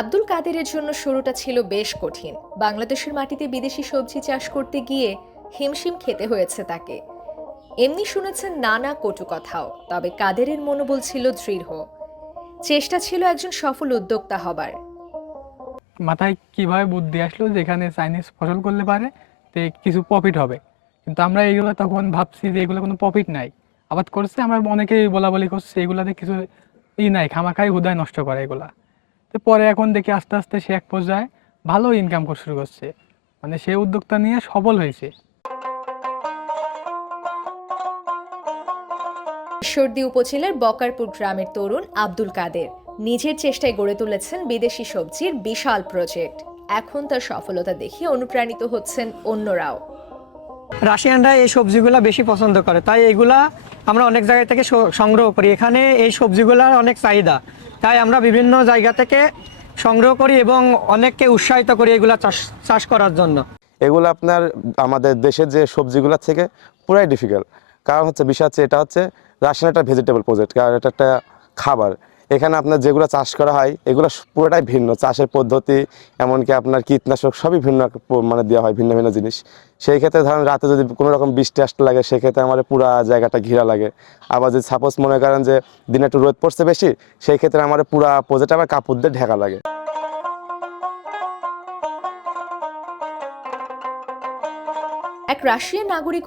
আব্দুল কাদেরের জন্য শুরুটা ছিল বেশ কঠিন। বাংলাদেশের মাটিতে বিদেশি সবজি চাষ করতে গিয়ে হিমশিম খেতে হয়েছে তাকে। এমনি শুনেছেন নানা কটু কথাও, তবে কাদেরের মনোবল ছিল দৃঢ়। চেষ্টা ছিল একজন সফল উদ্যোক্তা হবার। মাথায় কিভাবে বুদ্ধি আসলো যে এখানে চাইনিজ ফসল করলে পারে তে কিছু প্রফিট হবে, কিন্তু আমরা এইগুলো তখন ভাবছি যে এগুলো কোনো প্রফিট নাই। আবাদ করছে, আমরা অনেকেই বলা বলি করছে এগুলাতে কিছু নাই, খামাখাই হুদায় নষ্ট করে এগুলা। তো পরে এখন দেখি আস্তে আস্তে সে এক পর্যায়ে ভালো ইনকাম শুরু করছে, মানে সে উদ্যোক্তা নিয়ে সফল হয়েছে। ঈশ্বরদী উপজেলার বকারপুর গ্রামের তরুণ আব্দুল কাদের নিজের চেষ্টায় গড়ে তুলেছেন বিদেশি সবজির বিশাল প্রজেক্ট। এখন তার সফলতা দেখে অনুপ্রাণিত হচ্ছেন অন্যরাও। রাশিয়ানরা এই সবজিগুলা বেশি পছন্দ করে, তাই এগুলা আমরা অনেক জায়গা থেকে সংগ্রহ করি। এখানে এই সবজিগুলার অনেক চাহিদা, তাই আমরা বিভিন্ন জায়গা থেকে সংগ্রহ করি এবং অনেককে উৎসাহিত করি এগুলা চাষ করার জন্য। এগুলো আপনার আমাদের দেশের যে সবজিগুলোর থেকে পুরাই ডিফিকাল্ট। কারণ হচ্ছে বিষয় হচ্ছে এটা হচ্ছে রাশিয়ান একটা ভেজিটেবল প্রজেক্ট, কারণ এটা একটা খাবার। এখানে আপনার যেগুলো চাষ করা হয় এগুলো পুরোটাই ভিন্ন, চাষের পদ্ধতি এমনকি আপনার কীটনাশক সবই ভিন্ন, মানে দেওয়া হয় ভিন্ন ভিন্ন জিনিস। সেই ক্ষেত্রে ধরেন রাতে যদি কোনো রকম বৃষ্টি আসতে লাগে সেক্ষেত্রে আমাদের পুরো জায়গাটা ঘিরা লাগে। আবার যদি সাপোজ মনে করেন যে দিনে একটু রোদ পড়ছে বেশি, সেই ক্ষেত্রে আমাদের পুরো প্রজেক্ট আবার কাপড় দিয়ে ঢাকা লাগে। এক রাশিয়ান নাগরিক